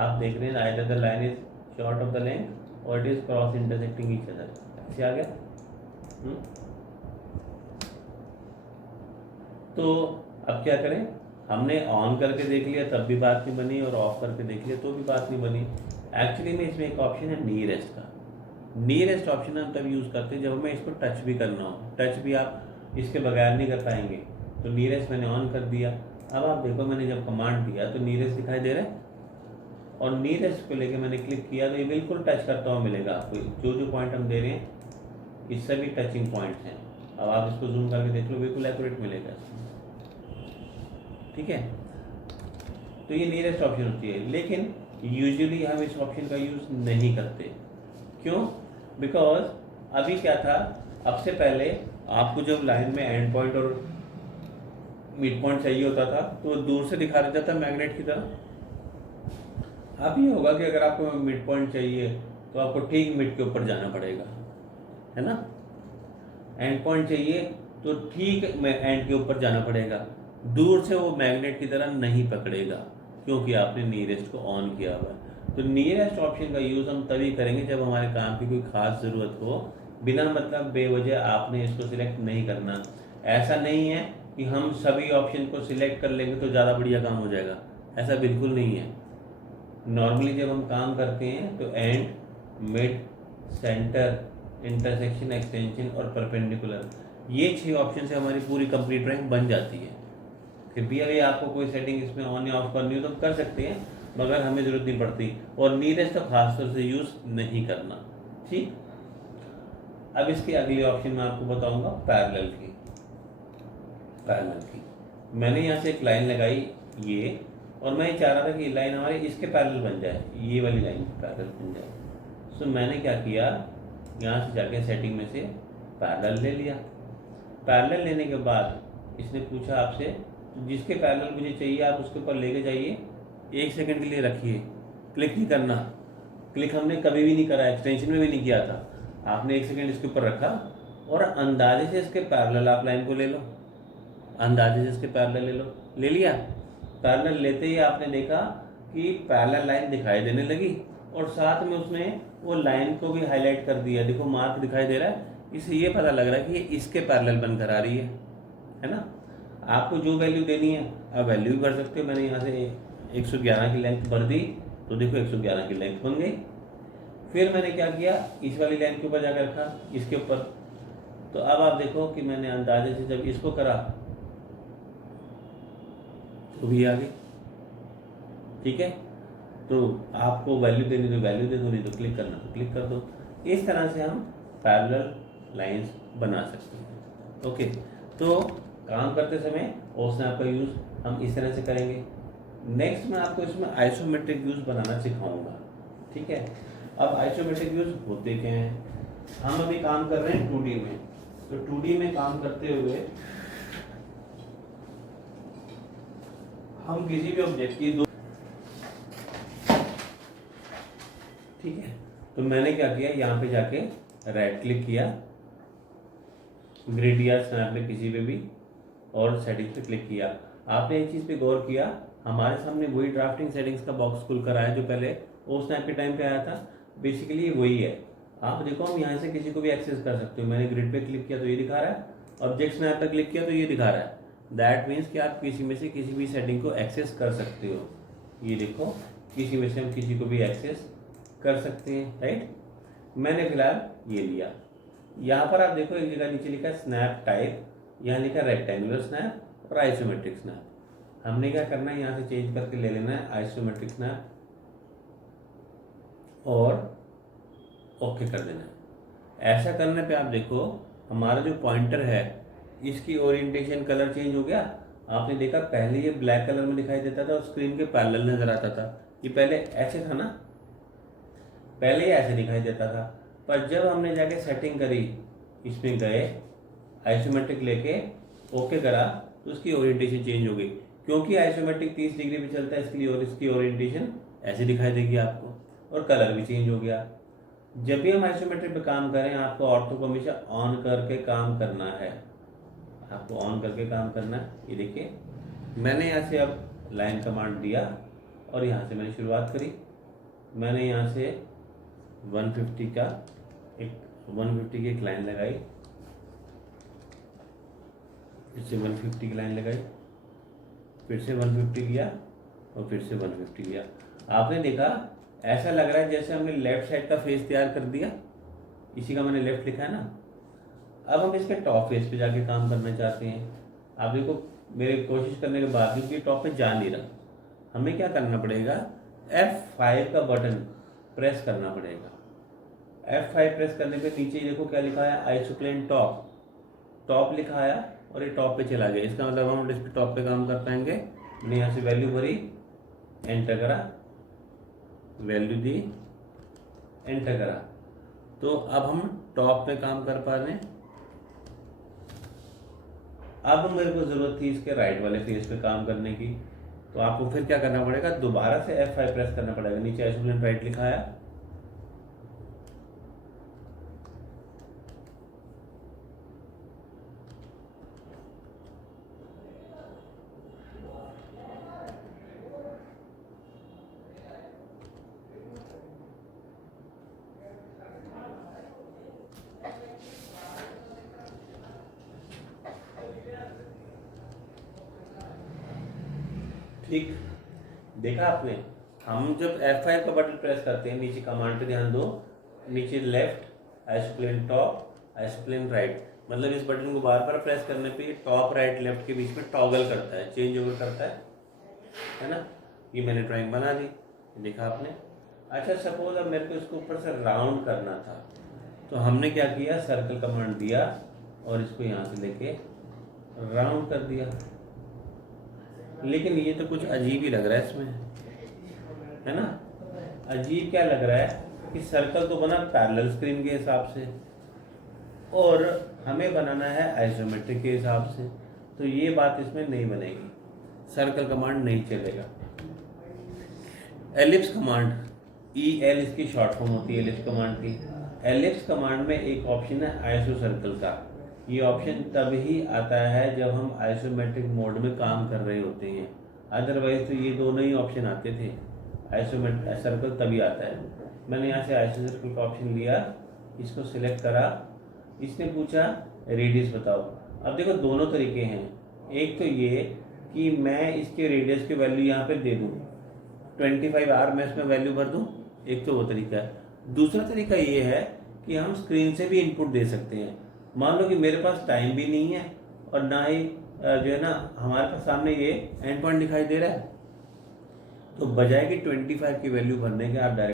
आप देख रहे हैं either the line is short of the length और it is cross intersecting each other. ऐसे आ गया। तो अब क्या करें, हमने ऑन करके देख लिया तब भी बात नहीं बनी और ऑफ करके देख लिया तो भी बात नहीं बनी। एक्चुअली में इसमें एक ऑप्शन है नियरेस्ट का। नियरेस्ट ऑप्शन हम तब यूज़ करते हैं जब हमें इसको टच भी करना हो। टच भी आप इसके बगैर नहीं कर पाएंगे, तो नियरेस्ट मैंने ऑन कर दिया। अब आप देखो मैंने जब कमांड दिया तो नियरेस्ट दिखाई दे रहा है और नियरेस्ट को लेके मैंने क्लिक किया तो ये बिल्कुल टच करता हुआ मिलेगा आपको। जो जो पॉइंट हम दे रहे हैं ये सभी टचिंग पॉइंट्स हैं। अब आप इसको जूम करके देख लो, बिल्कुल एक्यूरेट मिलेगा। ठीक है, तो ये नियरेस्ट ऑप्शन होती है, लेकिन यूजुअली हम इस ऑप्शन का यूज़ नहीं करते। क्यों? बिकॉज अभी क्या था, अब से पहले आपको जब लाइन में एंड पॉइंट और मिड पॉइंट चाहिए होता था तो वो दूर से दिखा देता था मैग्नेट की तरह। अब ये होगा कि अगर आपको मिड पॉइंट चाहिए तो आपको ठीक मिड के ऊपर जाना पड़ेगा, है ना। एंड पॉइंट चाहिए तो ठीक एंड के ऊपर जाना पड़ेगा। दूर से वो मैग्नेट की तरह नहीं पकड़ेगा क्योंकि आपने नियरेस्ट को ऑन किया हुआ है। तो नियरेस्ट ऑप्शन का यूज़ हम तभी करेंगे जब हमारे काम की कोई खास ज़रूरत हो। बिना मतलब बेवजह आपने इसको सिलेक्ट नहीं करना। ऐसा नहीं है कि हम सभी ऑप्शन को सिलेक्ट कर लेंगे तो ज़्यादा बढ़िया काम हो जाएगा, ऐसा बिल्कुल नहीं है। नॉर्मली जब हम काम करते हैं तो and, mid, centre, intersection, extension और परपेंडिकुलर, ये 6 ऑप्शन से हमारी पूरी कंप्लीट रैंक बन जाती है। फिर भी अगर आपको कोई सेटिंग इसमें ऑन या ऑफ करनी हो तो कर सकते हैं, मगर हमें ज़रूरत नहीं पड़ती। और नियरेस्ट तो खासतौर से यूज़ नहीं करना। ठीक, अब इसके अगले ऑप्शन में आपको बताऊंगा पैरेलल की। मैंने यहाँ से एक लाइन लगाई ये, और मैं ये चाह रहा था कि ये लाइन हमारी इसके पैरेलल बन जाए, ये वाली लाइन पैरेलल बन जाए। सो मैंने क्या किया, यहाँ से जाके सेटिंग में से पैरेलल ले लिया। पैरेलल लेने के बाद इसने पूछा आपसे जिसके पैरेलल मुझे चाहिए आप उसके ऊपर लेके जाइए, 1 सेकंड के लिए रखिए, क्लिक नहीं करना। क्लिक हमने कभी भी नहीं करा, एक्सटेंशन में भी नहीं किया था। आपने 1 सेकंड इसके ऊपर रखा और अंदाजे से इसके पैरेलल आप लाइन को ले लो, अंदाजे से इसके पैरेलल ले लो। ले लिया। पैरेलल लेते ही आपने देखा कि पैरेलल लाइन दिखाई देने लगी और साथ में उसने वो लाइन को भी हाईलाइट कर दिया। देखो मार्क दिखाई दे रहा है, इससे ये पता लग रहा है कि ये इसके पैरेलल बनकर आ रही है ना। आपको जो वैल्यू देनी है आप वैल्यू भी भर सकते हो। मैंने यहाँ से 111 की लेंथ भर दी तो देखो 111 की लेंथ बन गई। फिर मैंने क्या किया, इस वाली लाइन के ऊपर जाकर रखा, इसके ऊपर। तो अब आप देखो कि मैंने अंदाजे से जब इसको करा तो भी आ गई। ठीक है, तो आपको वैल्यू देनी तो वैल्यू दे दो, नहीं तो क्लिक करना तो क्लिक कर दो। इस तरह से हम पैरेलल लाइंस बना सकते हैं। ओके, तो काम करते समय ओस्नैप का यूज़ हम इस तरह से करेंगे। नेक्स्ट मैं आपको इसमें आइसोमेट्रिक व्यूज़ बनाना सिखाऊंगा। ठीक है, अब आइसोमेट्रिक व्यूज़ होते क्या हैं, हम अभी काम कर रहे हैं 2D में। तो 2D में काम करते हुए हम किसी भी ऑब्जेक्ट की दो, ठीक है, तो मैंने क्या किया, यहाँ पे जाके राइट क्लिक किया, ग्रिड या स्नैप में किसी पे भी, और सेटिंग्स पे क्लिक किया। आपने एक चीज़ पे गौर किया, हमारे सामने वही ड्राफ्टिंग सेटिंग्स का बॉक्स खुल कर आया जो पहले ओ स्नैप के टाइम पे आया था। बेसिकली ये वही है। आप देखो हम यहाँ से किसी को भी एक्सेस कर सकते हो। मैंने ग्रिड पे क्लिक किया तो ये दिखा रहा है, ऑब्जेक्ट स्नैप पे क्लिक किया तो ये दिखा रहा है। दैट मीन्स कि आप किसी में से किसी भी सेटिंग को एक्सेस कर सकते हो। ये देखो, किसी में से हम किसी को भी एक्सेस कर सकते हैं, राइट। मैंने फिलहाल ये लिया। यहाँ पर आप देखो एक जगह नीचे लिखा है स्नैप टाइप, यहाँ लिखा रेक्टेंगुलर स्नैप और आइसोमेट्रिक स्नैप। हमने क्या करना है, यहाँ से चेंज करके ले लेना है आइसोमेट्रिक स्नैप और ओके कर देना है। ऐसा करने पे आप देखो हमारा जो पॉइंटर है इसकी ओरिएंटेशन कलर चेंज हो गया। आपने देखा पहले ये ब्लैक कलर में दिखाई देता था और स्क्रीन के पैरेलल नजर आता था। ये पहले ऐसे था ना, पहले ही ऐसे दिखाई देता था, पर जब हमने जाके सेटिंग करी, इसमें गए आइसोमेट्रिक लेके ओके करा तो उसकी ओरिएंटेशन चेंज हो गई। क्योंकि आइसोमेट्रिक 30 डिग्री पे चलता है इसलिए, और इसकी ओरिएंटेशन ऐसे दिखाई देगी आपको, और कलर भी चेंज हो गया। जब भी हम आइसोमेट्रिक पे काम करें आपको ऑर्थो को हमेशा ऑन करके काम करना है, आपको ऑन करके काम करना है। ये देखिए मैंने यहाँ से अब लाइन कमांड दिया और यहाँ से मैंने शुरुआत करी। मैंने यहाँ से 150 का एक 150 की एक लाइन लगाई, फिर से 150 की लाइन लगाई, फिर से 150 किया और फिर से 150 किया। आपने देखा ऐसा लग रहा है जैसे हमने लेफ्ट साइड का फेस तैयार कर दिया, इसी का मैंने लेफ्ट लिखा है ना। अब हम इसके टॉप फेस पे जाके काम करना चाहते हैं। आप देखो मेरे कोशिश करने के बावजूद ये टॉप पे जा नहीं रहा, हमें क्या करना पड़ेगा, F5 का बटन प्रेस करना पड़ेगा। F5 प्रेस करने पे नीचे देखो क्या लिखा है, आइसोप्लेन टॉप, टॉप लिखा आया और ये टॉप पे चला गया। इसका मतलब हम इस पे टॉप पे काम कर पाएंगे। मैंने यहाँ से वैल्यू भरी, एंटर करा, वैल्यू दी, एंटर करा, तो अब हम टॉप पे काम कर पा रहे हैं। अब मेरे को जरूरत थी इसके राइट वाले फेस पे काम करने की, तो आपको फिर क्या करना पड़ेगा, दोबारा से F5 प्रेस करना पड़ेगा। नीचे आइसोप्लेन राइट लिखा है, ठीक देखा आपने। हम जब F5 का बटन प्रेस करते हैं, नीचे कमांड पे ध्यान दो, नीचे लेफ्ट आइसोप्लेन टॉप, आइसोप्लेन राइट, मतलब इस बटन को बार बार प्रेस करने पे टॉप राइट लेफ्ट के बीच में टॉगल करता है, चेंज ओवर करता है ना। ये मैंने ड्राइंग बना दी, देखा आपने। अच्छा सपोज अब मेरे को इसको ऊपर से राउंड करना था, तो हमने क्या किया, सर्कल कमांड दिया और इसको यहाँ से लेके राउंड कर दिया। लेकिन ये तो कुछ अजीब ही लग रहा है इसमें, है ना। अजीब क्या लग रहा है कि सर्कल तो बना पैरेलल स्क्रीन के हिसाब से और हमें बनाना है आइसोमेट्रिक के हिसाब से, तो ये बात इसमें नहीं बनेगी, सर्कल कमांड नहीं चलेगा। एलिप्स कमांड, EL इसकी शॉर्ट फॉर्म होती है एलिप्स कमांड की। एलिप्स कमांड में एक ऑप्शन है आइसो सर्कल का। ये ऑप्शन तभी आता है जब हम आइसोमेट्रिक मोड में काम कर रहे होते हैं, अदरवाइज तो ये दोनों ही ऑप्शन आते थे। आइसोमेट्रिक सर्कल तभी आता है। मैंने यहाँ से आइसो सर्कल का ऑप्शन लिया, इसको सिलेक्ट करा, इसने पूछा रेडियस बताओ। अब देखो दोनों तरीके हैं, एक तो ये कि मैं इसके रेडियस की वैल्यू यहाँ पे दे दूँ 25R, मैं इसमें वैल्यू भर दूँ, एक तो वो तरीका है। दूसरा तरीका ये है कि हम स्क्रीन से भी इनपुट दे सकते हैं। मान लो कि मेरे पास टाइम भी नहीं है और ना ही जो है ना हमारे पास सामने ये एंड पॉइंट दिखाई दे रहा है, तो बजाय कि 25 की वैल्यू भरने के आप डायरेक्ट